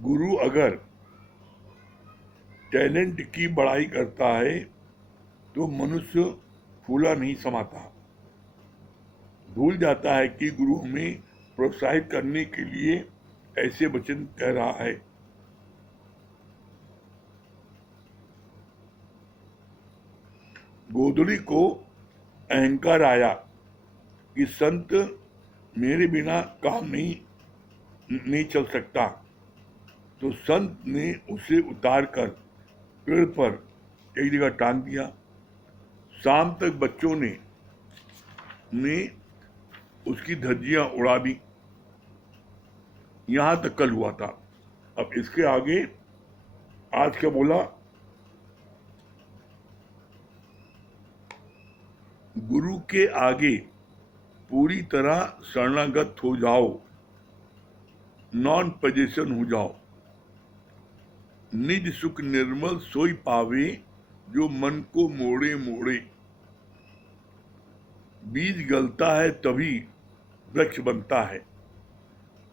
गुरु अगर टैलेंट की बड़ाई करता है तो मनुष्य फूला नहीं समाता, भूल जाता है कि गुरु हमें प्रोत्साहित करने के लिए ऐसे वचन कह रहा है। गोधड़ी को अहंकार आया कि संत मेरे बिना काम नहीं चल सकता, तो संत ने उसे उतार कर पेड़ पर एक जगह टांग दिया। शाम तक बच्चों ने उसकी धज्जियां उड़ा दी। यहां तक कल हुआ था। अब इसके आगे आज क्या बोला? गुरु के आगे पूरी तरह शरणागत हो जाओ, नॉन पोजेशन हो जाओ। निज सुख निर्मल सोई पावे, जो मन को मोड़े मोड़े। बीज गलता है तभी वृक्ष बनता है,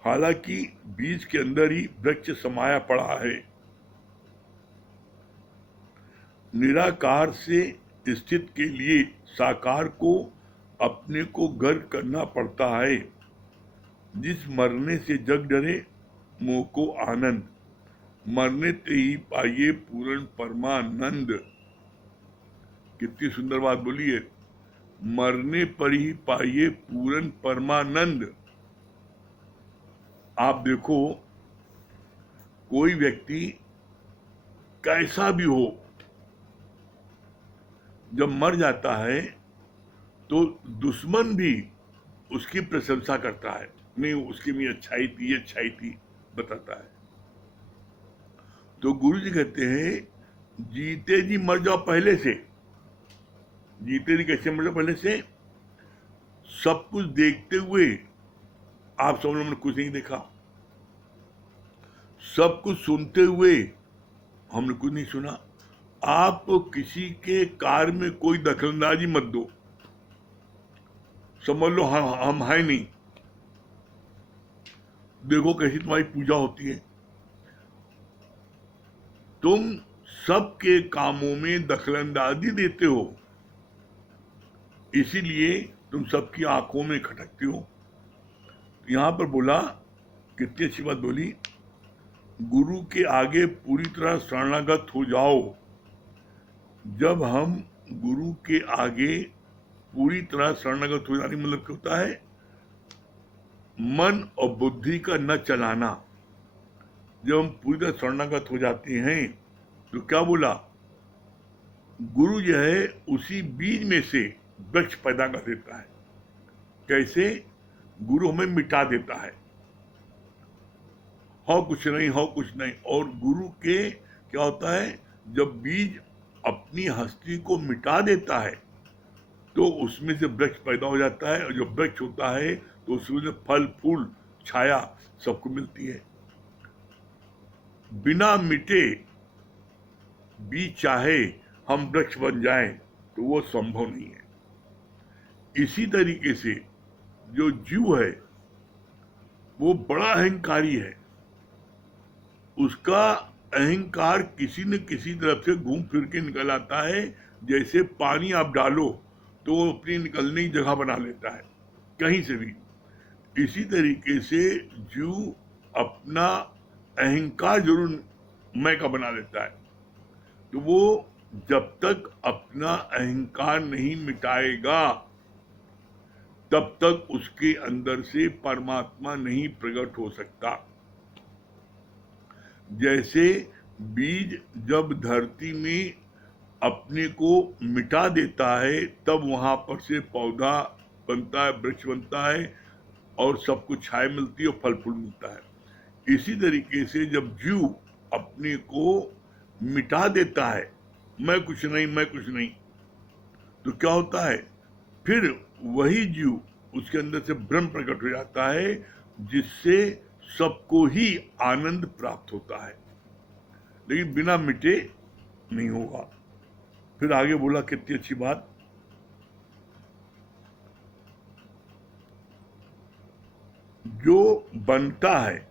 हालांकि बीज के अंदर ही वृक्ष समाया पड़ा है। निराकार से स्थित के लिए साकार को अपने को गर्व करना पड़ता है। जिस मरने से जग डरे मोह को आनंद, मरने ते ही पाइए पूर्ण परमानंद। कितनी सुंदर बात बोली है, मरने पर ही पाइए पूर्ण परमानंद। आप देखो, कोई व्यक्ति कैसा भी हो, जब मर जाता है तो दुश्मन भी उसकी प्रशंसा करता है, नहीं उसकी में अच्छाई थी, अच्छाई थी बताता है। तो गुरु जी कहते हैं जीते जी मर जाओ पहले से। जीते जी कैसे मर जाओ पहले से? सब कुछ देखते हुए आप सब लोगों ने कुछ नहीं देखा, सब कुछ सुनते हुए हमने कुछ नहीं सुना। आप किसी के कार्य में कोई दखलंदाजी मत दो, समझ लो हम है नहीं। देखो कैसी तुम्हारी पूजा होती है, तुम सबके कामों में दखलंदाजी देते हो, इसीलिए तुम सबकी आंखों में खटकते हो। यहां पर बोला, कितनी अच्छी बात बोली, गुरु के आगे पूरी तरह शरणागत हो जाओ। जब हम गुरु के आगे पूरी तरह शरणागत हो जाने मतलब क्या होता है? मन और बुद्धि का न चलाना। जब हम पूरी तरह शरणागत हो जाते हैं तो क्या बोला? गुरु जो है उसी बीज में से वृक्ष पैदा कर देता है। कैसे? गुरु हमें मिटा देता है, हो कुछ नहीं, हो कुछ नहीं। और गुरु के क्या होता है, जब बीज अपनी हस्ती को मिटा देता है तो उसमें से वृक्ष पैदा हो जाता है, और जब वृक्ष होता है तो उसमें से फल फूल छाया सबको मिलती है। बिना मिटे बीज चाहे हम वृक्ष बन जाएं तो वो संभव नहीं है। इसी तरीके से जो जीव है वो बड़ा अहंकारी है, उसका अहंकार किसी न किसी तरफ से घूम फिर के निकल आता है। जैसे पानी आप डालो तो वो अपनी निकलने की जगह बना लेता है कहीं से भी। इसी तरीके से जीव अपना अहंकार जरूर मैं का बना लेता है। तो वो जब तक अपना अहंकार नहीं मिटाएगा तब तक उसके अंदर से परमात्मा नहीं प्रकट हो सकता। जैसे बीज जब धरती में अपने को मिटा देता है तब वहां पर से पौधा बनता है, वृक्ष बनता है, और सबको छाया मिलती है और फल फूल मिलता है। इसी तरीके से जब जीव अपने को मिटा देता है, मैं कुछ नहीं, मैं कुछ नहीं, तो क्या होता है? फिर वही जीव, उसके अंदर से ब्रह्म प्रकट हो जाता है, जिससे सबको ही आनंद प्राप्त होता है, लेकिन बिना मिटे नहीं होगा। फिर आगे बोला, कितनी अच्छी बात, जो बनता है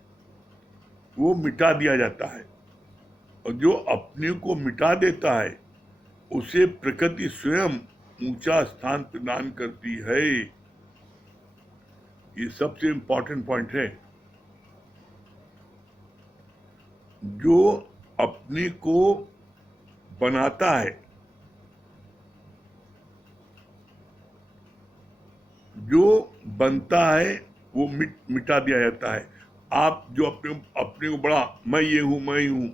वो मिटा दिया जाता है। और जो अपने को मिटा देता है उसे प्रकृति स्वयं ऊंचा स्थान प्रदान करती है। ये सबसे इंपॉर्टेंट पॉइंट है। जो अपने को बनाता है, जो बनता है वो मिटा दिया जाता है। आप जो अपने को बड़ा मैं ये हूं मैं ही हूं,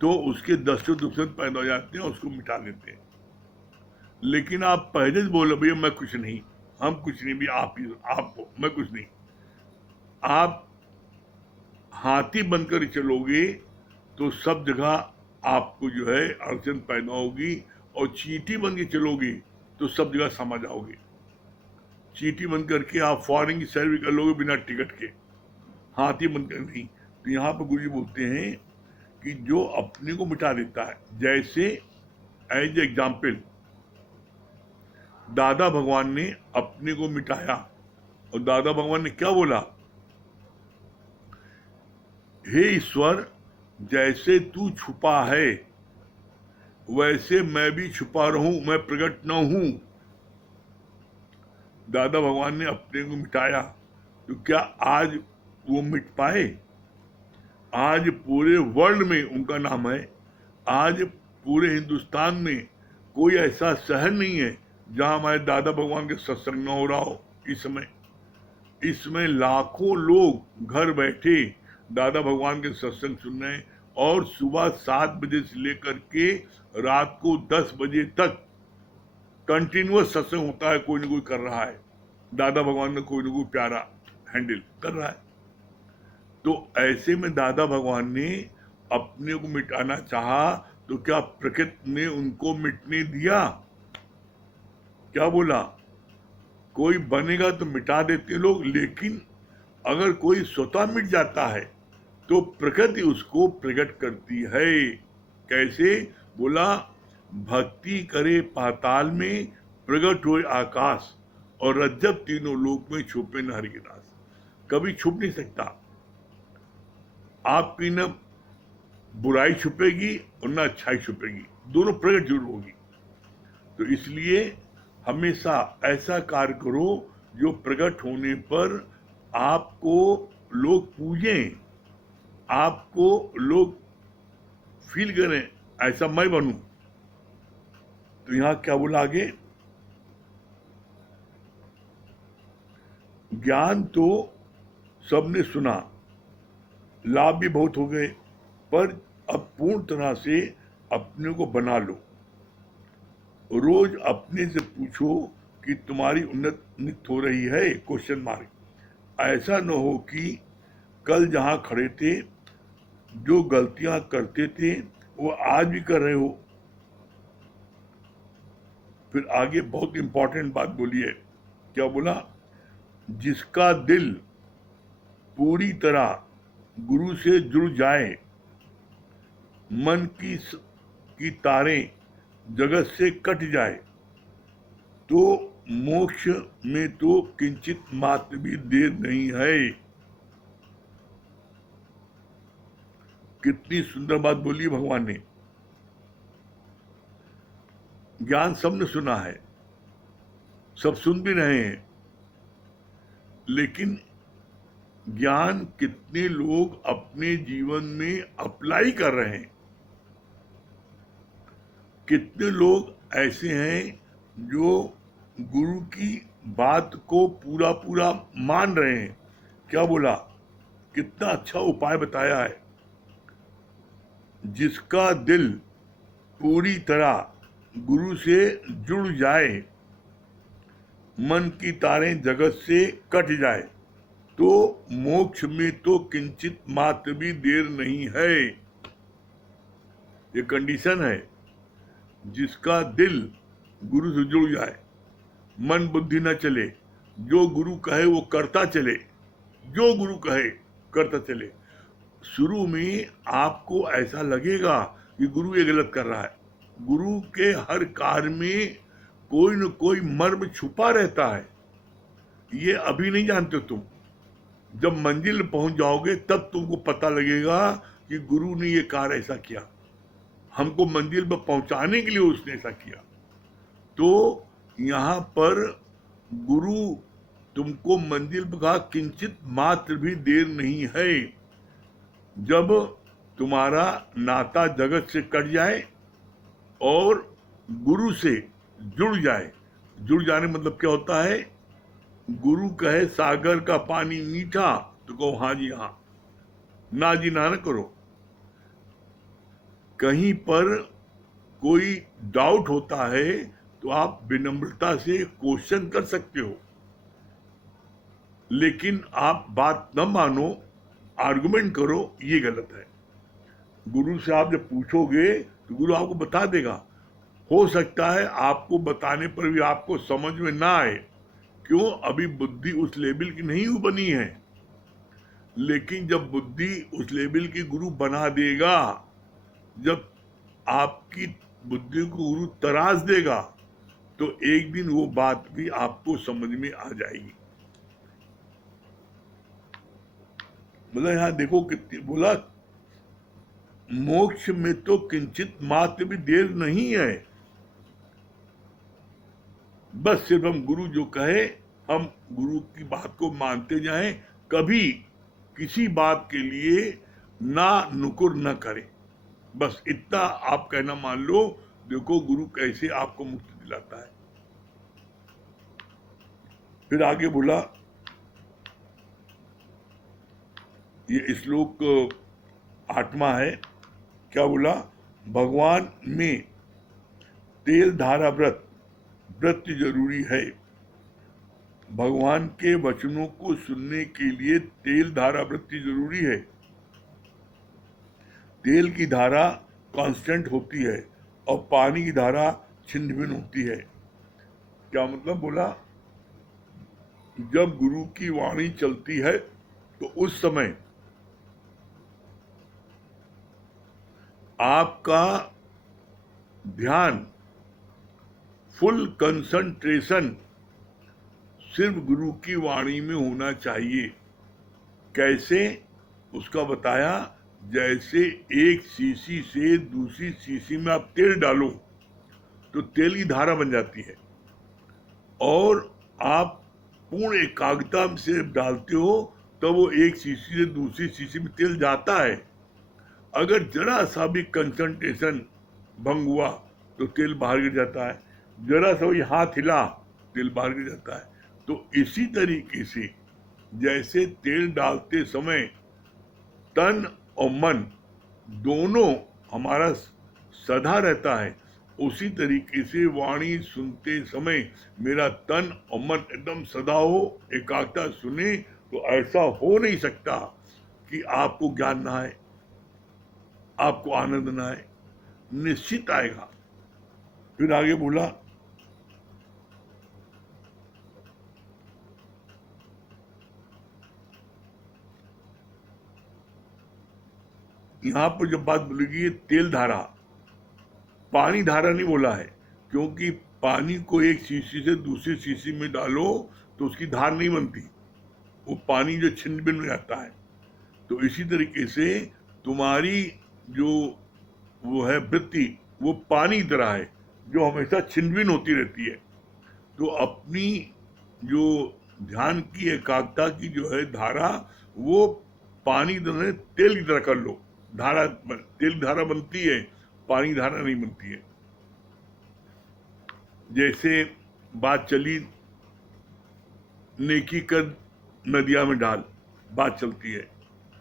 तो उसके 10 दुश्मन पैदा हो जाते हैं, उसको मिटा देते हैं। लेकिन आप पहले से बोलो भैया मैं कुछ नहीं, हम कुछ नहीं, भी आप ही, आप मैं कुछ नहीं, आप हाथी बनकर चलोगे तो सब जगह आपको जो है अड़चन पैदा होगी, और चींटी बन के चलोगे तो सब जगह समझ आओगे। चींटी बन करके आप फॉरेन की सैर भी कर लोगे बिना टिकट के, हाथी बनकर नहीं। तो यहाँ पर गुरु जी बोलते हैं कि जो अपने को मिटा देता है, जैसे एज एग्जाम्पल दादा भगवान ने अपने को मिटाया, और दादा भगवान ने क्या बोला, हे ईश्वर जैसे तू छुपा है वैसे मैं भी छुपा रहूं, मैं प्रकट न हूं। दादा भगवान ने अपने को मिटाया, तो क्या आज वो मिट पाए? आज पूरे वर्ल्ड में उनका नाम है। आज पूरे हिंदुस्तान में कोई ऐसा शहर नहीं है जहां हमारे दादा भगवान के सत्संग न हो रहा हो। इसमें लाखों लोग घर बैठे दादा भगवान के सत्संग सुन रहे हैं, और सुबह 7 बजे से लेकर के रात को 10 बजे तक कंटिन्यूअस सत्संग होता है। कोई ना कोई कर रहा है, दादा भगवान ने कोई ना कोई प्यारा हैंडल कर रहा है। तो ऐसे में दादा भगवान ने अपने को मिटाना चाहा, तो क्या प्रकृति ने उनको मिटने दिया? क्या बोला, कोई बनेगा तो मिटा देते लोग, लेकिन अगर कोई स्वतः मिट जाता है तो प्रकृति उसको प्रकट करती है। कैसे? बोला, भक्ति करे पाताल में, प्रकट होए आकाश, और रज्जब तीनों लोक में छुपे न हरि के दास। कभी छुप नहीं सकता। आपकी न बुराई छुपेगी और न अच्छाई छुपेगी, दोनों प्रकट जरूर होगी। तो इसलिए हमेशा ऐसा कार्य करो जो प्रकट होने पर आपको लोग पूजें, आपको लोग फील करें ऐसा मैं बनूं। तो यहां क्या बोला आगे, ज्ञान तो सबने सुना, लाभ भी बहुत हो गए, पर अब पूर्ण तरह से अपने को बना लो। रोज अपने से पूछो कि तुम्हारी उन्नति हो रही है? Question mark. ऐसा न हो कि कल जहां खड़े थे जो गलतियां करते थे वो आज भी कर रहे हो। फिर आगे बहुत इंपॉर्टेंट बात बोली है। क्या बोला, जिसका दिल पूरी तरह गुरु से जुड़ जाए, मन की तारें जगत से कट जाए, तो मोक्ष में तो किंचित मात्र भी देर नहीं है। कितनी सुंदर बात बोली भगवान ने। ज्ञान सबने सुना है, सब सुन भी रहे हैं, लेकिन ज्ञान कितने लोग अपने जीवन में अप्लाई कर रहे हैं? कितने लोग ऐसे हैं जो गुरु की बात को पूरा पूरा मान रहे हैं? क्या बोला, कितना अच्छा उपाय बताया है। जिसका दिल पूरी तरह गुरु से जुड़ जाए, मन की तारें जगत से कट जाए, तो मोक्ष में तो किंचित मात्र भी देर नहीं है। ये कंडीशन है। जिसका दिल गुरु से जुड़ जाए, मन बुद्धि न चले, जो गुरु कहे वो करता चले, जो गुरु कहे करता चले। शुरू में आपको ऐसा लगेगा कि गुरु ये गलत कर रहा है। गुरु के हर कार्य में कोई न कोई मर्म छुपा रहता है, ये अभी नहीं जानते तुम। जब मंजिल पहुंच जाओगे तब तुमको पता लगेगा कि गुरु ने ये कार्य ऐसा किया, हमको मंजिल पर पहुंचाने के लिए उसने ऐसा किया। तो यहाँ पर गुरु तुमको मंजिल पर कहा किंचित मात्र भी देर नहीं है। जब तुम्हारा नाता जगत से कट जाए और गुरु से जुड़ जाए, जुड़ जाने मतलब क्या होता है, गुरु कहे सागर का पानी मीठा तो कहो हाँ जी हाँ, ना जी ना करो। कहीं पर कोई डाउट होता है तो आप विनम्रता से क्वेश्चन कर सकते हो, लेकिन आप बात न मानो, आर्गुमेंट करो, ये गलत है। गुरु से आप जब पूछोगे तो गुरु आपको बता देगा। हो सकता है आपको बताने पर भी आपको समझ में ना आए, क्यों, अभी बुद्धि उस लेवल की नहीं बनी है। लेकिन जब बुद्धि उस लेवल की गुरु बना देगा, जब आपकी बुद्धि को गुरु तराश देगा, तो एक दिन वो बात भी आपको समझ में आ जाएगी। मतलब यहां देखो कितनी बोला, मोक्ष में तो किंचित मात्र भी देर नहीं है। बस सिर्फ हम गुरु जो कहे हम गुरु की बात को मानते जाएं, कभी किसी बात के लिए ना नुकुर न करें। बस इतना आप कहना मान लो, देखो गुरु कैसे आपको मुक्ति दिलाता है। फिर आगे बोला, ये श्लोक 8वां है, क्या बोला, भगवान में तेल धारा व्रत जरूरी है। भगवान के वचनों को सुनने के लिए तेल धारा वृत्ति जरूरी है। तेल की धारा कांस्टेंट होती है और पानी की धारा छिन्न भिन्न होती है। क्या मतलब बोला, जब गुरु की वाणी चलती है तो उस समय आपका ध्यान, फुल कंसंट्रेशन सिर्फ गुरु की वाणी में होना चाहिए। कैसे, उसका बताया, जैसे एक शीशी से दूसरी शीशी में आप तेल डालो तो तेल की धारा बन जाती है, और आप पूर्ण एकाग्रता से डालते हो तो वो एक शीशी से दूसरी शीशी में तेल जाता है। अगर जरा सा भी कंसंट्रेशन भंग हुआ तो तेल बाहर गिर जाता है, जरा सा भी हाथ हिला तेल बाहर गिर जाता है। तो इसी तरीके से जैसे तेल डालते समय तन और मन दोनों हमारा सदा रहता है, उसी तरीके से वाणी सुनते समय मेरा तन और मन एकदम सदा हो, एकाग्रता सुने, तो ऐसा हो नहीं सकता कि आपको ज्ञान ना आए, आपको आनंद ना आए, निश्चित आएगा। फिर आगे बोला, यहां पर जब बात बोलेगी तेल धारा, पानी धारा नहीं बोला है, क्योंकि पानी को एक शीशी से दूसरी शीशी में डालो तो उसकी धार नहीं बनती, वो पानी जो छिन्न भिन्न हो जाता है। तो इसी तरीके से तुम्हारी जो वो है वृत्ति, वो पानी की तरह है जो हमेशा छिन्न भिन्न होती रहती है। तो अपनी जो ध्यान की एकाग्रता की जो है धारा, वो पानी की तरह तेल की तरह कर लो। धारा, तेल धारा बनती है, पानी धारा नहीं बनती है। जैसे बात चली, नेकी कर नदिया में डाल, बात चलती है,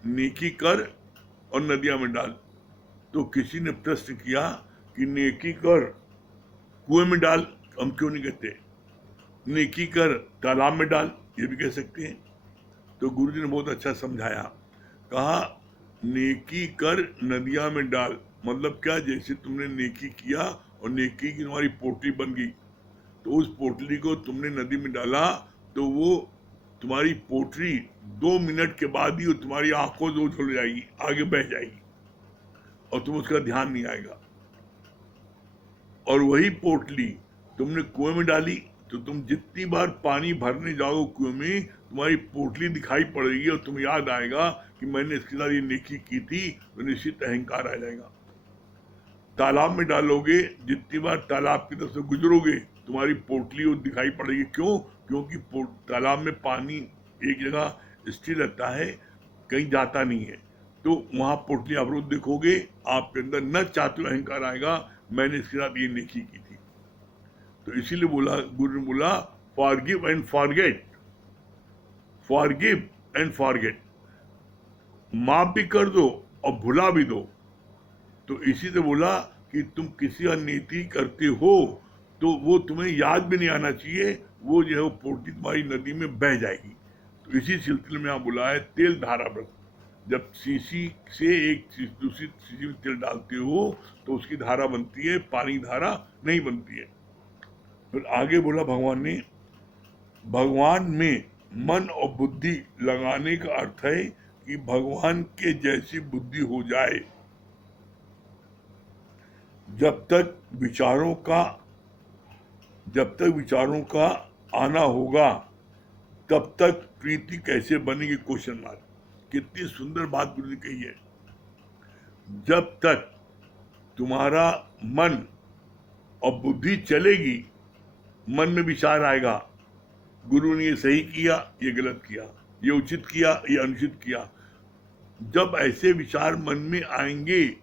नेकी कर और नदिया में डाल। तो किसी ने प्रश्न किया कि नेकी कर कुएं में डाल, हम क्यों नहीं कहते, नेकी कर तालाब में डाल, ये भी कह सकते हैं। तो गुरुजी ने बहुत अच्छा समझाया, कहा नेकी कर नदिया में डाल, मतलब क्या, जैसे तुमने नेकी किया और नेकी की तुम्हारी पोटली बन गई, तो उस पोटली को तुमने नदी में डाला तो वो तुम्हारी पोटली 2 मिनट के बाद ही वो तुम्हारी आंखों से उछल जाएगी, आगे बह जाएगी और तुम उसका ध्यान नहीं आएगा। और वही पोटली तुमने कुएं में डाली तो तुम जितनी बार पानी भरने जाओ कुएं में, तुम्हारी पोटली दिखाई पड़ेगी और तुम्हें याद आएगा कि मैंने इसके साथ ये नेकी की थी, तो निश्चित अहंकार आ जाएगा। तालाब में डालोगे, जितनी बार तालाब की तरफ से गुजरोगे तुम्हारी पोटली वो दिखाई पड़ेगी। क्यों? क्योंकि तालाब में पानी एक जगह स्थिर रहता है, कहीं जाता नहीं है, तो वहां पोटली आप रोज देखोगे, आपके अंदर न चाहते हुए अहंकार आएगा, मैंने इसके साथ ये नेकी की थी। तो इसीलिए बोला, गुरु ने बोला forgive and forget, forgive and forget, माफ भी कर दो और भुला भी दो। तो इसी से बोला कि तुम किसी अनिति करते हो तो वो तुम्हें याद भी नहीं आना चाहिए, वो जो है वो पोटली तुम्हारी नदी में बह जाएगी। तो इसी सिलसिले में आप बोला है तेल धारा व्रत। जब शीशी से एक दूसरी शीशी में तेल डालते हो तो उसकी धारा बनती है, पानी धारा नहीं बनती है। फिर आगे बोला भगवान ने, भगवान में मन और बुद्धि लगाने का अर्थ है कि भगवान के जैसी बुद्धि हो जाए। जब तक विचारों का आना होगा तब तक प्रीति कैसे बनेगी? Question mark. कितनी सुंदर बात गुरु ने कही है। जब तक तुम्हारा मन और बुद्धि चलेगी, मन में विचार आएगा, गुरु ने ये सही किया, ये गलत किया, ये उचित किया, ये अनुचित किया। जब ऐसे विचार मन में आएंगे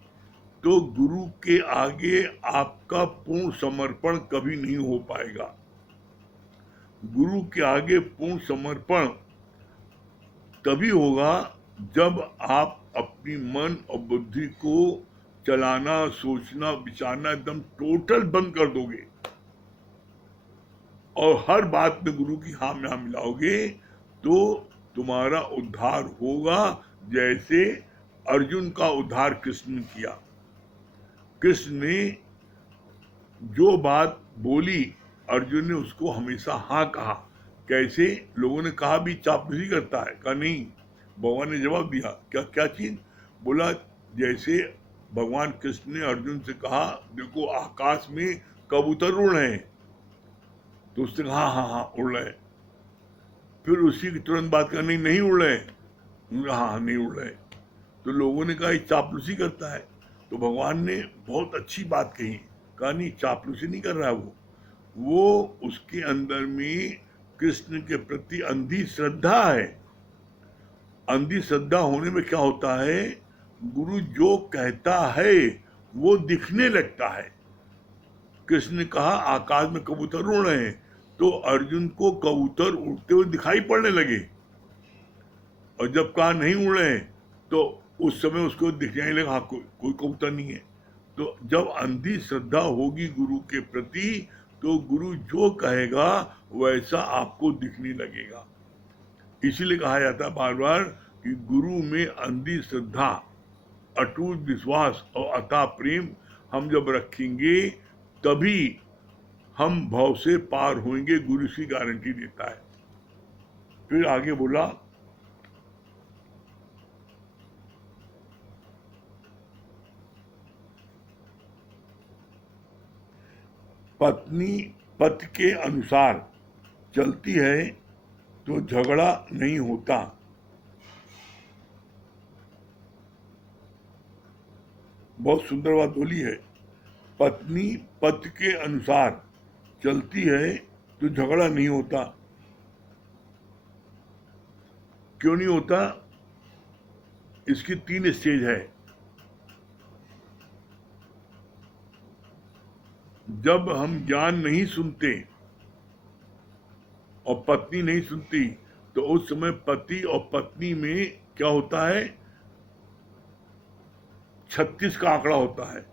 तो गुरु के आगे आपका पूर्ण समर्पण कभी नहीं हो पाएगा। गुरु के आगे पूर्ण समर्पण तभी होगा जब आप अपनी मन और बुद्धि को चलाना, सोचना, विचारना एकदम टोटल बंद कर दोगे और हर बात में गुरु की हाँ में हाँ मिलाओगे, तो तुम्हारा उद्धार होगा। जैसे अर्जुन का उद्धार कृष्ण ने किया। कृष्ण ने जो बात बोली, अर्जुन ने उसको हमेशा हाँ कहा। कैसे? लोगों ने कहा भी चापलूसी करता है, कहा नहीं। भगवान ने जवाब दिया, क्या क्या चीज? बोला जैसे भगवान कृष्ण ने अर्जुन से कहा, देखो आकाश में कबूतर उड़ रहे हैं, तो उसने कहा हाँ हाँ उड़ रहे हैं। फिर उसी की तुरंत बात करनी, नहीं उड़ रहे हैं, हाँ नहीं उड़ रहे। तो लोगों ने कहा ये चापलूसी करता है। तो भगवान ने बहुत अच्छी बात कही, कहा नहीं चापलूसी नहीं कर रहा है वो उसके अंदर में कृष्ण के प्रति अंधी श्रद्धा है। अंधी श्रद्धा होने में क्या होता है, गुरु जो कहता है वो दिखने लगता है। कृष्ण ने कहा आकाश में कबूतर उड़ रहे हैं, तो अर्जुन को कबूतर उड़ते हुए दिखाई पड़ने लगे, और जब कहा नहीं उड़ रहे हैं तो उस समय उसको दिखने लगा हाँ कोई कबूतर नहीं है। तो जब अंधी श्रद्धा होगी गुरु के प्रति, तो गुरु जो कहेगा वैसा आपको दिखने लगेगा। इसीलिए कहा जाता है बार बार कि गुरु में अंधी श्रद्धा, अटूट विश्वास और अथाह प्रेम हम जब रखेंगे तभी हम भव से पार होंगे, गुरु इसकी गारंटी देता है। फिर आगे बोला, पत्नी पति के अनुसार चलती है तो झगड़ा नहीं होता। बहुत सुंदर बात बोली है। पत्नी पति के अनुसार चलती है तो झगड़ा नहीं होता। क्यों नहीं होता? इसकी 3 स्टेज है। जब हम ज्ञान नहीं सुनते और पत्नी नहीं सुनती, तो उस समय पति और पत्नी में क्या होता है, 36 का आंकड़ा होता है।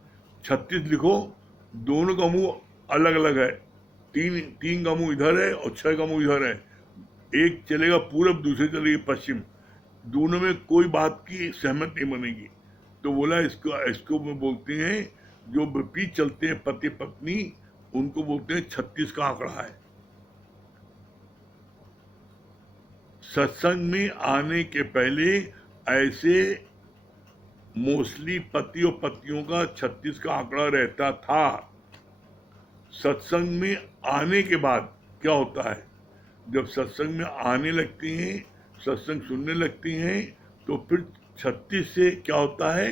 36 लिखो, दोनों का मुंह अलग अलग है। तीन का मुंह इधर है और 6 का मुंह इधर है। एक चलेगा पूरब, दूसरे चलेगी पश्चिम। दोनों में कोई बात की सहमत नहीं बनेगी। तो बोला इसको बोलते हैं, जो विपरीत चलते हैं पति पत्नी, उनको बोलते हैं 36 का आंकड़ा है। सत्संग में आने के पहले ऐसे मोस्टली पति और पत्नियों का 36 का आंकड़ा रहता था। सत्संग में आने के बाद क्या होता है, जब सत्संग में आने लगते हैं, सत्संग सुनने लगते हैं, तो फिर 36 से क्या होता है,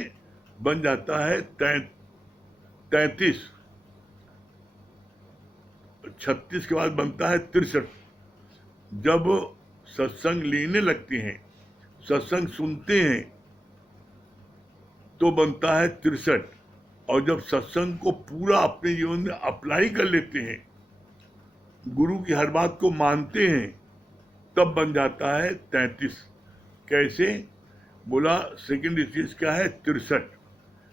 बन जाता है 33। 36 के बाद बनता है 63। जब सत्संग लेने लगते हैं, सत्संग सुनते हैं, तो बनता है 63। और जब सत्संग को पूरा अपने जीवन में अप्लाई कर लेते हैं, गुरु की हर बात को मानते हैं, तब बन जाता है 33। कैसे? बोला सेकंड स्टेज क्या है, 63।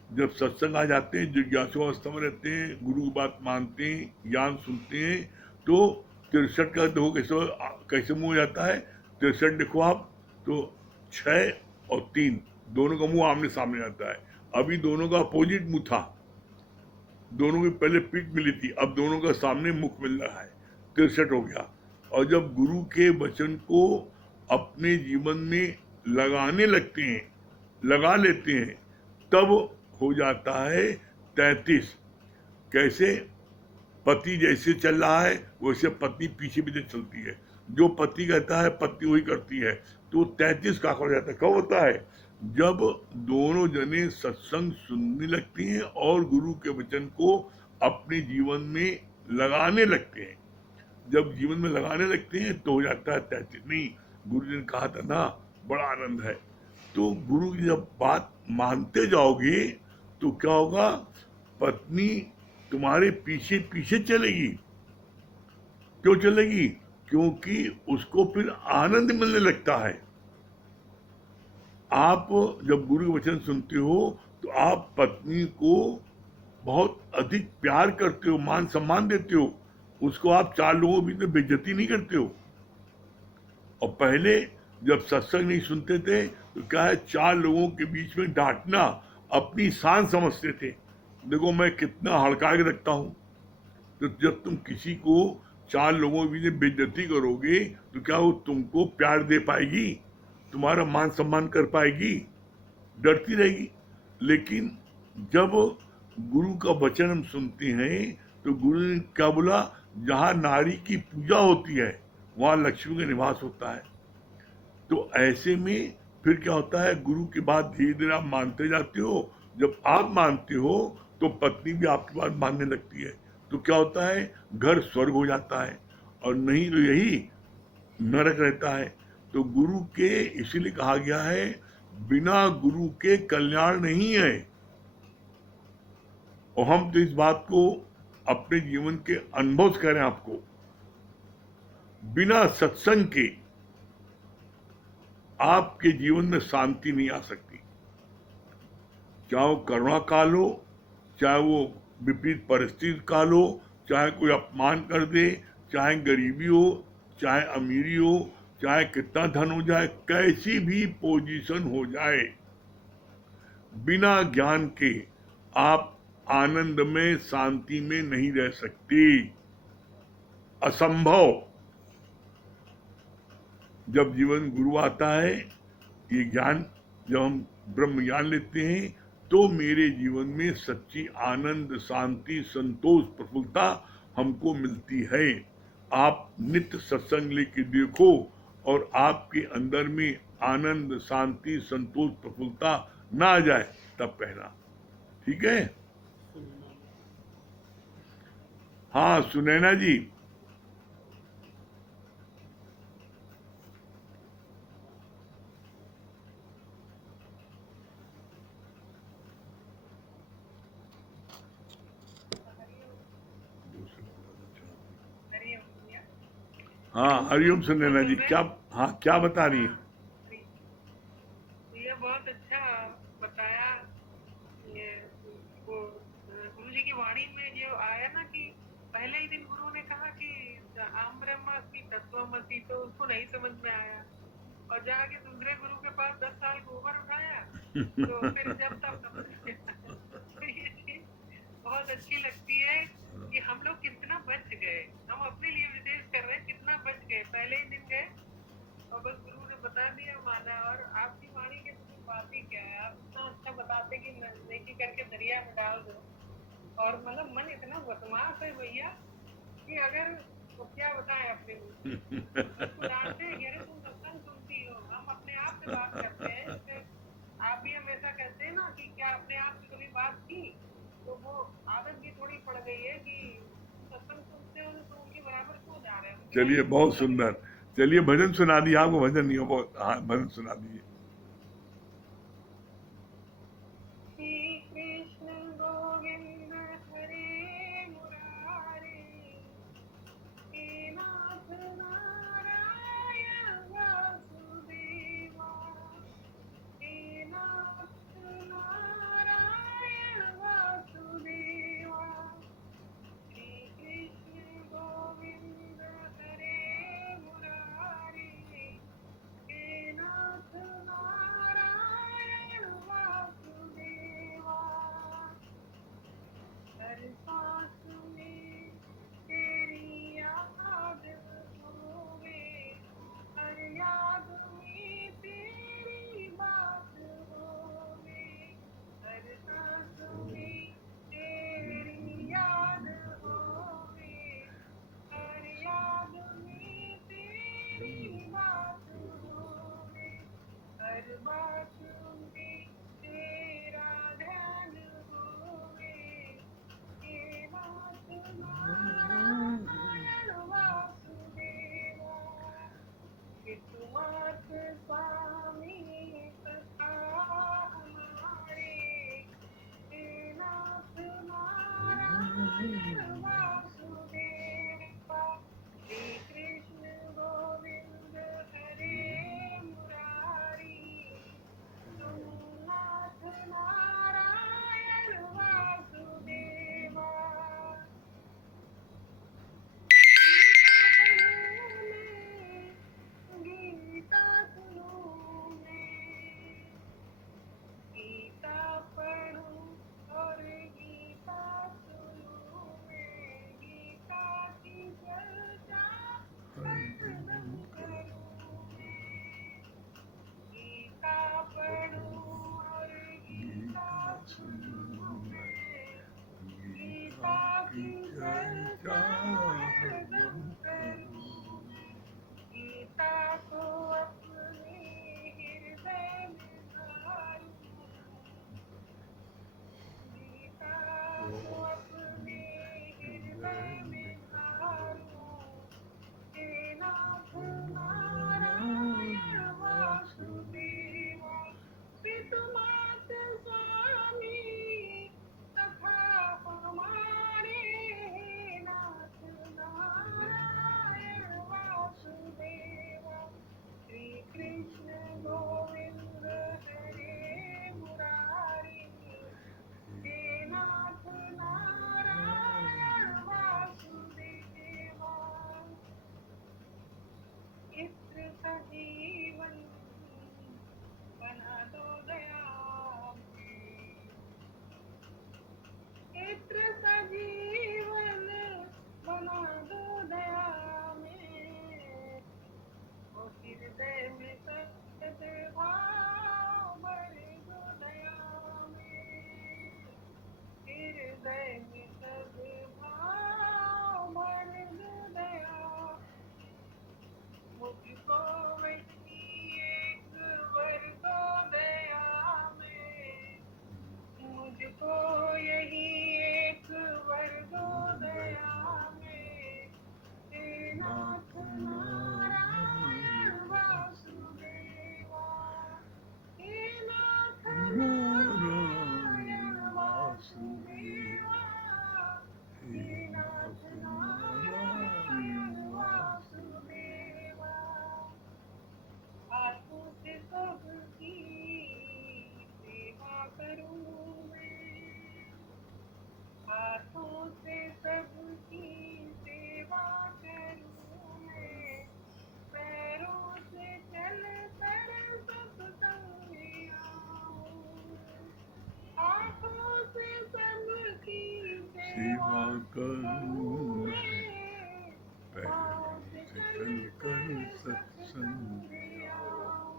जब सत्संग आ जाते हैं, जिज्ञासु अवस्था में रहते हैं, गुरु की बात मानते हैं, ज्ञान सुनते हैं, तो 63 का देखो कैसे कैसे मुंह हो जाता है। 63 देखो आप, तो 6 और 3 दोनों का मुंह आमने सामने आता है। अभी दोनों का अपोजिट मुंह था, दोनों की पहले पीठ मिली थी, अब दोनों का सामने मुख मिल रहा है, 63 हो गया। और जब गुरु के वचन को अपने जीवन में लगाने लगते हैं, लगा लेते हैं, तब हो जाता है 33। कैसे? पति जैसे चल रहा है वैसे पत्नी पीछे पीछे चलती है, जो पति कहता है पत्नी वही करती है, तो 33 का हो जाता है। कब होता है? जब दोनों जने सत्संग सुनने लगते हैं और गुरु के वचन को अपने जीवन में लगाने लगते हैं। जब जीवन में लगाने लगते हैं तो हो जाता है 33। नहीं, गुरु जी ने कहा था ना, बड़ा आनंद है। तो गुरु की जब बात मानते जाओगे तो क्या होगा, पत्नी तुम्हारे पीछे पीछे चलेगी। क्यों चलेगी? क्योंकि उसको फिर आनंद मिलने लगता है। आप जब गुरु के वचन सुनते हो तो आप पत्नी को बहुत अधिक प्यार करते हो, मान सम्मान देते हो, उसको आप 4 लोगों के बीच में बेइज्जती नहीं करते हो। और पहले जब सत्संग नहीं सुनते थे तो क्या है, 4 लोगों के बीच में डांटना अपनी शान समझते थे। देखो मैं कितना हड़का के रखता हूं। तो जब तुम किसी को 4 लोगों के बीच में बेइज्जती करोगे तो क्या वो तुमको प्यार दे पाएगी, तुम्हारा मान सम्मान कर पाएगी? डरती रहेगी। लेकिन जब गुरु का वचन हम सुनते हैं तो गुरु ने क्या बोला, जहां नारी की पूजा होती है वहां लक्ष्मी का निवास होता है। तो ऐसे में फिर क्या होता है, गुरु की बात धीरे धीरे आप मानते जाते हो। जब आप मानते हो तो पत्नी भी आपकी बात मानने लगती है। तो क्या होता है, घर स्वर्ग हो जाता है, और नहीं तो यही नरक रहता है। तो गुरु के इसीलिए कहा गया है, बिना गुरु के कल्याण नहीं है। और हम तो इस बात को अपने जीवन के अनुभव से कह रहे हैं आपको, बिना सत्संग के आपके जीवन में शांति नहीं आ सकती। चाहे वो करुणा काल हो, चाहे वो विपरीत परिस्थिति काल हो, चाहे कोई अपमान कर दे, चाहे गरीबी हो, चाहे अमीरी हो, चाहे कितना धन हो जाए, कैसी भी पोजीशन हो जाए, बिना ज्ञान के आप आनंद में, शांति में नहीं रह सकते। असंभव। जब जीवन गुरु आता है, ये ज्ञान जब हम ब्रह्म ज्ञान लेते हैं, तो मेरे जीवन में सच्ची आनंद, शांति, संतोष, प्रफुल्लता हमको मिलती है। आप नित्य सत्संग लेके देखो और आपके अंदर में आनंद, शांति, संतोष, प्रफुल्लता ना आ जाए तब कहना। ठीक है? हाँ सुनैना जी। हाँ हरिओम सुनैना जी, क्या? हाँ क्या बता रही है? ये बहुत अच्छा बताया। ये वो गुरु जी की वाणी में जो आया ना कि पहले ही दिन गुरु ने कहा कि आम ब्रह्मास्मि तत्वमसि, तो उसको नहीं समझ में आया, और जाके दूसरे गुरु के पास 10 साल गोबर उठाया, तो फिर जब तब समझ में आया। तो ये चीज बहुत अच्छी लगती है कि हम लोग कितना बच गए, हम अपने लिए विशेष कर रहे हैं, कितना बच गए, पहले ही दिन गए और बस गुरु ने बता दिया, माना। और आपकी वाणी के तो बात ही क्या है, आप इतना अच्छा बताते कि नेकी करके दरिया में डाल दो। और मतलब मन इतना बदमाश है भैया कि अगर तो क्या बताएं अपने उसको डांटते हैं कि अरे तुम सत्संग सुनती हो, हम अपने आप से बात करते हैं। जैसे आप भी हमेशा कहते हैं ना कि क्या अपने आप से कभी बात की, तो वो आदत भी थोड़ी पड़ गई है कि सत्संग सुनते हो तो उनके बराबर क्यों जा रहे हैं, उनकी चलिए, लाइन बहुत क्यों लग रही है। सुंदर। चलिए भजन सुना दिए, आपको भजन नहीं हो, बहुत, हाँ भजन सुना दिए। श्री कृष्ण गोविंद हरे मुरारे, हे नाथ नारायण वासुदेवा, हे नाथ नारायण वासुदेवा। श्री कृष्ण गोविंद हरे मुरारे, हे नाथ नारायण वासुदेवा। हर सांस में तेरी याद होवे, हर याद में तेरी बात होवे, हर सांस में तेरी याद होवे, हर याद में तेरी बात होवे, हर बात में तेरा ध्यान होवे, हे नाथ नारायण वासुदेवा। कि तुम्हात स्वामी कथा हमारे, हे नाथ नारायण वासुदेवा। श्री कृष्ण गोविंद हरे मुरारी, तुम नाथ नारायण वासुदेवा। गीता सुनूं मैं, गीता पढ़ूं और गीता सुनूं मैं, गीता की चर्चा हरदम करूं मैं, गीता पढ़ूं और गीता सुनूं मैं, गीता की चर्चा हरदम करूं मैं, गीता को अपने हृदय में धारूं, गीता को अपने हृदय में धारूं, हे नाथ नारायण वासुदेवा। पितुमात स्वामी तथा हमारे, हे नाथ नारायण वासुदेवा। श्री कृष्ण गोविंद हरे मुरारी, हे नाथ नारायण वासुदेवा। इत्र सजीवन बना दो दया में, इत्र सजीवन बना दो दया में, ओ हृदय में सद्भाव भर दो दया में, हृदय में सद्भाव भर दो दया। मुझको वही एक वर दो दया में, मुझको यही एक वर दो दया में, हे नाथ नारायण वासुदेवा, हे नाथ नारायण वासुदेवा, हे नाथ नारायण वासुदेवा। हाथों से सबकी सेवा करूं मैं, हाथों से सबकी सेवा करूं मैं, पैरों से चल कर सत्संग में आऊं, हाथों से सबकी सेवा करूं मैं, पाँव से चल कर सत्संग में आऊं,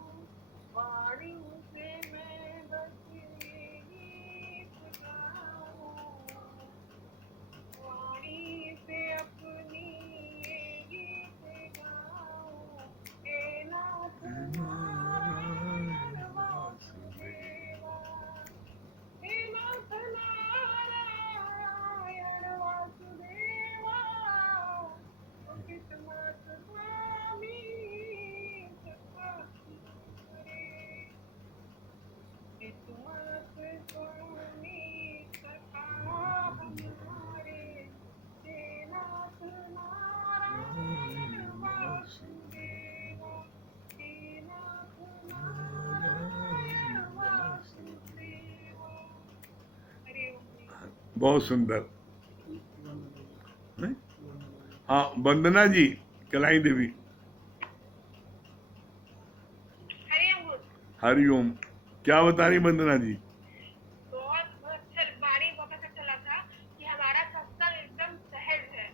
वाणी से मैं बस ये गीत गाऊं, वाणी से अपनी ये बहुत सुंदर। नहीं? हाँ, वंदना जी, कलाई देवी। हरिओम गुरु। हरिओम। क्या बता रही वंदना जी? बहुत अच्छा वाणी बहुत अच्छा चला था कि हमारा सत्संग एकदम सहज है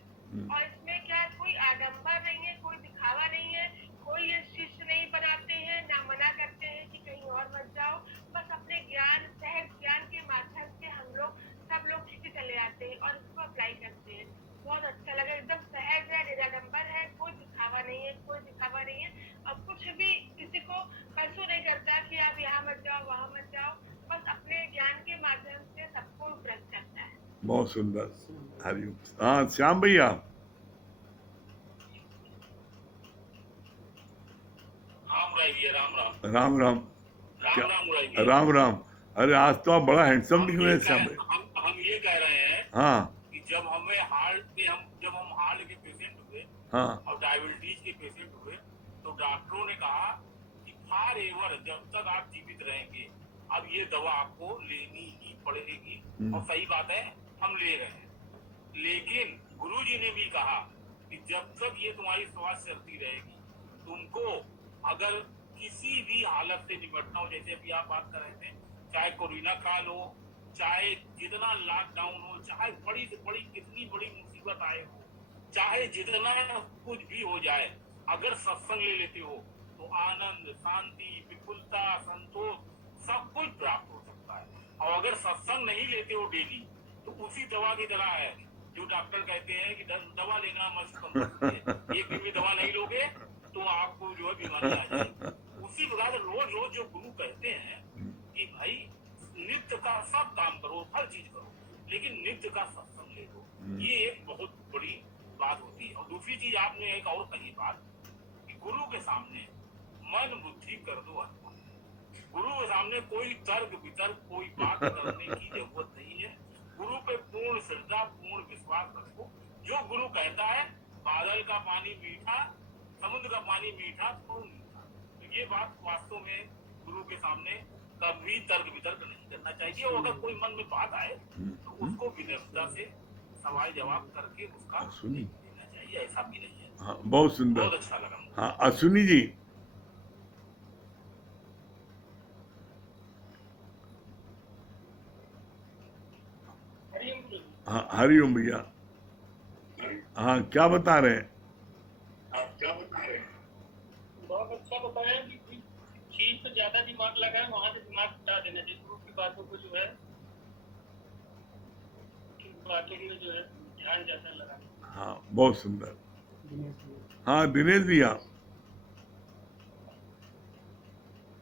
और इसमें क्या है, कोई आडंबर नहीं है, कोई दिखावा नहीं है, कोई ये शिष्य नहीं बनाते हैं, ना मना करते हैं कि कहीं और मत जाओ। बस अपने ज्ञान, सहज ज्ञान के माध्यम से हम लोग सब लोग सीखते चले आते हैं और इसको अप्लाई करते हैं। बहुत अच्छा लगा, एकदम सहज है, निराडंबर है, कोई दिखावा नहीं है, कोई दिखावा नहीं है। अब कुछ भी किसी को परसों नहीं करता कि आप यहाँ मत जाओ, वहां मत जाओ। बस अपने ज्ञान के माध्यम से सबको ब्रश करता है। बहुत सुंदर। हरिओम। हाँ, श्याम भैया। राम राय राम राम राम राम। राम क्या? राम राय राम राम। अरे आज तो आप बड़ा हैंडसम दिख रहे हैं श्याम भाई। हम ये कह रहे हैं हाँ कि जब हम हार्ट के पेशेंट हुए हाँ और डायबिटीज के पेशेंट हुए तो डॉक्टरों ने कहा कि फॉर एवर जब तक आप जीवित रहेंगे अब ये दवा आपको लेनी ही पड़ेगी। और सही बात है, हम ले रहे हैं। लेकिन गुरुजी ने भी कहा कि जब तक ये तुम्हारी स्वास्थ्य चलती रहेगी, तुमको अगर किसी भी हालत से निपटना हो, जैसे अभी आप बात कर रहे थे, चाहे कोरोना काल हो, चाहे जितना लॉकडाउन हो, चाहे बड़ी से बड़ी कितनी बड़ी मुसीबत आए हो, चाहे जितना कुछ भी हो जाए, अगर सत्संग ले लेते हो तो आनंद, शांति, विपुलता, संतोष सब कुछ प्राप्त हो सकता है। और अगर सत्संग नहीं लेते हो डेली तो उसी दवा की तरह है जो डॉक्टर कहते हैं कि दवा लेना मस्त कंपल्सरी है, एक दिन भी दवा नहीं लोगे तो आपको जो है बीमारी आ जाएगी। उसी प्रकार रोज रोज जो गुरु कहते हैं कि भाई नित्य का सब काम करो, हर चीज करो, लेकिन नित्य का सत्संग ले लो, ये एक बहुत बड़ी बात होती है। और दूसरी चीज आपने एक और कही बात कि गुरु के सामने मन बुद्धि कर दो अर्पण। गुरु के सामने कोई तर्क वितर्क कोई बात करने की जरूरत नहीं है। गुरु पे पूर्ण श्रद्धा, पूर्ण विश्वास रखो। जो गुरु कहता है बादल का पानी मीठा, समुद्र का पानी मीठा तो मीठा, तो ये बात वास्तव में गुरु के सामने कभी तर्क वितर्क नहीं करना चाहिए। और अगर कोई मन में बात आए तो उसको विनम्रता से सवाल जवाब करके उसका देना चाहिए, ऐसा भी नहीं है। हाँ, बहुत सुंदर। बहुत अच्छा लगा। हाँ, अश्विनी जी। हाँ, हरिओम भैया। हाँ, क्या बता रहे हैं? बहुत अच्छा बताया कि कोई चीज पे ज्यादा दिमाग लगाए, वहां से दिमाग हटा देना चाहिए। गुरु की बातों को जो है, की बातों में जो है ध्यान ज्यादा लगाना। हाँ, बहुत सुंदर। हाँ, दिनेश भैया।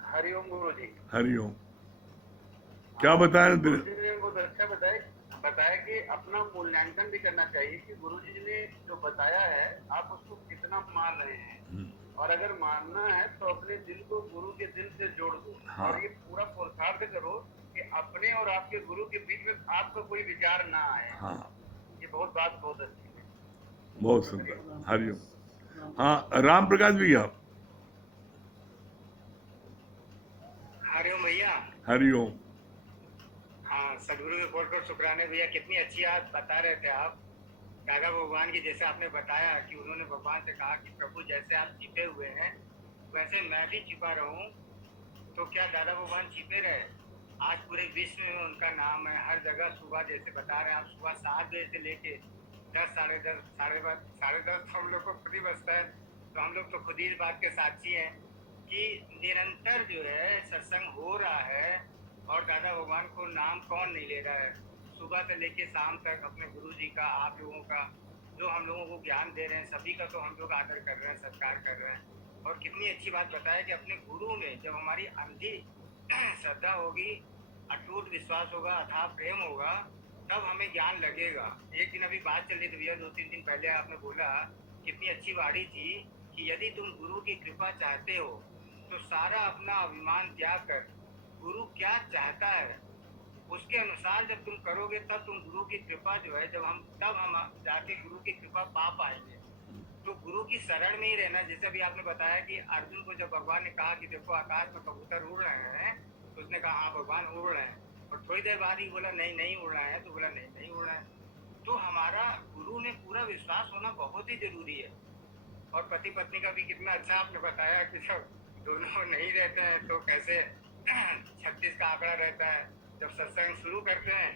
हरिओम गुरु जी। हरिओम। क्या बता रहे गुरु हैं? जी ने बहुत अच्छा बताया कि अपना मूल्यांकन भी करना चाहिए कि गुरु जी ने जो बताया है आप उसको कितना मान रहे हैं, और अगर मानना है तो अपने दिल को गुरु के दिल से जोड़ दो। हाँ। और ये पूरा पुरुषार्थ करो कि अपने और आपके गुरु के बीच में आपका कोई विचार ना आए। हाँ, ये बात बहुत अच्छी है। बहुत सुंदर। हरिओम। हाँ, राम प्रकाश भैया। हरिओम भैया। हरिओम। हाँ, सदगुरु के कोट कोट शुक्राने भैया, कितनी अच्छी बात बता रहे थे आप। दादा भगवान की जैसे आपने बताया कि उन्होंने भगवान से कहा कि प्रभु जैसे आप छिपे हुए हैं वैसे मैं भी छिपा रहूं, तो क्या दादा भगवान छिपे रहे? आज पूरे विश्व में उनका नाम है, हर जगह। सुबह जैसे बता रहे हैं आप, सुबह 7 बजे से लेके 10, साढ़े 10 हम लोग को खुद ही बसता है, तो हम लोग तो खुद ही इस बात के साक्षी हैं कि निरंतर जो है सत्संग हो रहा है। और दादा भगवान को नाम कौन नहीं ले रहा है? सुबह से लेके शाम तक अपने गुरु जी का, आप लोगों का जो हम लोगों को ज्ञान दे रहे हैं, सभी का तो हम लोग आदर कर रहे हैं, सत्कार कर रहे हैं। और कितनी अच्छी बात बताया कि अपने गुरु में जब हमारी अंधी श्रद्धा होगी, अटूट विश्वास होगा, अथाह प्रेम होगा, तब हमें ज्ञान लगेगा। एक दिन अभी बात चल रही थी भैया, 2-3 दिन पहले आपने बोला, कितनी अच्छी वाणी थी कि यदि तुम गुरु की कृपा चाहते हो तो सारा अपना अभिमान त्याग कर गुरु क्या चाहता है उसके अनुसार जब तुम करोगे, तब तुम गुरु की कृपा जो है, तब हम जाके गुरु की कृपा पा पाएंगे। तो गुरु की शरण में ही रहना। जैसे भी आपने बताया कि अर्जुन को जब भगवान ने कहा कि देखो आकाश में कबूतर उड़ रहे हैं, तो उसने कहा हाँ भगवान उड़ रहे हैं, और थोड़ी देर बाद ही बोला नहीं नहीं उड़ रहा है, तो बोला नहीं नहीं उड़ रहा है। तो हमारा गुरु ने पूरा विश्वास होना बहुत ही जरूरी है। और पति पत्नी का भी कितना अच्छा आपने बताया कि सब दोनों नहीं रहते हैं तो कैसे 36 का आंकड़ा रहता है। जब सत्संग शुरू करते हैं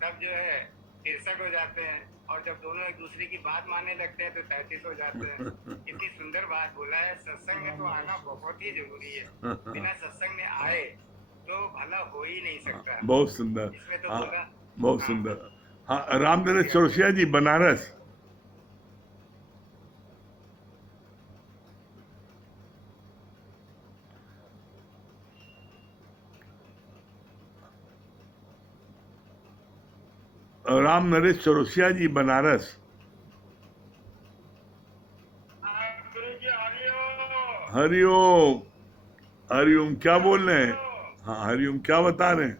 तब जो है 63 हो जाते हैं, और जब दोनों एक दूसरे की बात मानने लगते हैं तो 33 हो जाते हैं। कितनी सुंदर बात बोला है। सत्संग में तो आना बहुत ही जरूरी है। बिना सत्संग में आए तो भला हो ही नहीं सकता। बहुत सुंदर। इसमें तो हाँ, बोला बहुत हाँ। सुंदर। हाँ, रामनरेश चौरसिया जी, बनारस। रामनरेश चौरसिया जी, बनारस। गुरु जी हरिओम। हरिओम। हरिओम क्या बोल रहे हैं? हाँ, हरिओम क्या बता रहे हैं?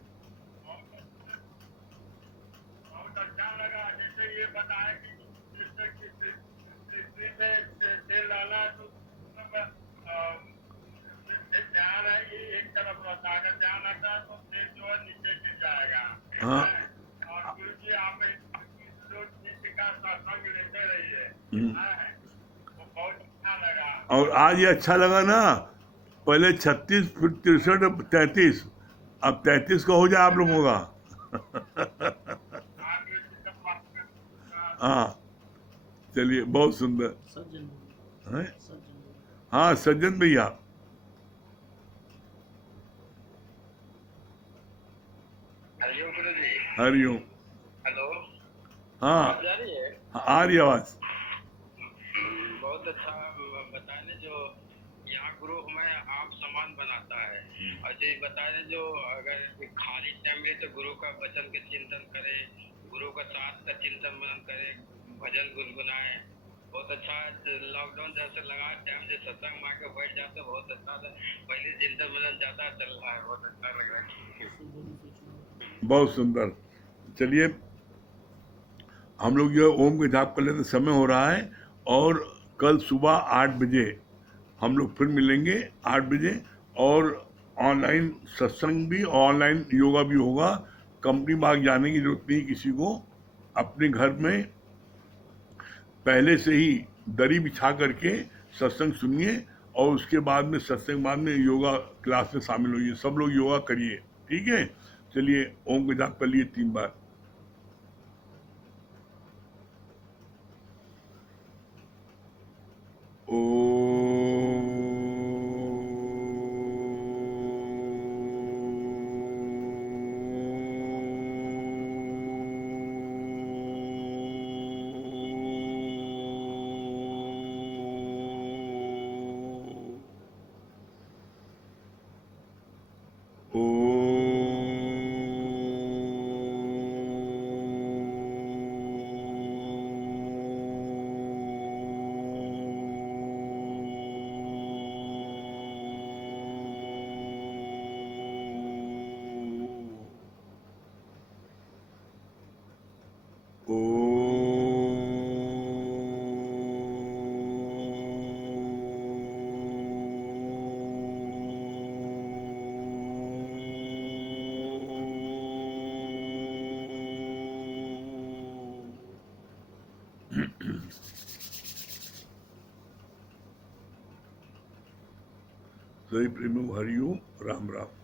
बहुत अच्छा लगा जैसे ये बताया कि पृथ्वी पे तेल डाला तो ध्यान है ये एक तरफ रहता है। अगर ध्यान आता है तो तेल जो है नीचे गिर जाएगा। हाँ। और गुरु जी आप लोग नीचे का सत्संग लेते रहिए। वो बहुत अच्छा लगा। और आज ये अच्छा लगा ना, पहले 36, फिर 63, अब 33, अब 33 का हो जाए आप लोगों का। हाँ गुरु जी सब बात कर हाँ, चलिए, बहुत सुंदर है। हाँ, सज्जन भैया। हरिओम गुरु जी। हरिओम। हेलो, हाँ, आवाज आ रही है? आ रही आवाज। बहुत अच्छा बताने जो यहाँ गुरु हमें आप समान बनाता है। और जो बताने जो अगर खाली टाइम में तो गुरु का वचन के चिंतन करे, गुरु का साथ का चिंतन मनन करे, भजन गुनगुनाए। बहुत अच्छा लॉकडाउन जैसे लगा टाइम से सत्संग में आके बैठ जाते, बहुत अच्छा था। पहले चिंतन मनन ज्यादा चल रहा है, बहुत अच्छा लग रहा है। बहुत सुंदर। चलिए, हम लोग जो ओम के जाप कर लेते, समय हो रहा है। और कल सुबह 8 बजे हम लोग फिर मिलेंगे, 8 बजे। और ऑनलाइन सत्संग भी, ऑनलाइन योगा भी होगा। कंपनी बाग जाने की जरूरत नहीं किसी को। अपने घर में पहले से ही दरी बिछा करके सत्संग सुनिए, और उसके बाद में सत्संग बाद में योगा क्लास में शामिल होइए। सब लोग योगा करिए, ठीक है? चलिए, ओम के जाप कर लिए 3 बार। सही प्रेम हरिओम। राम राम।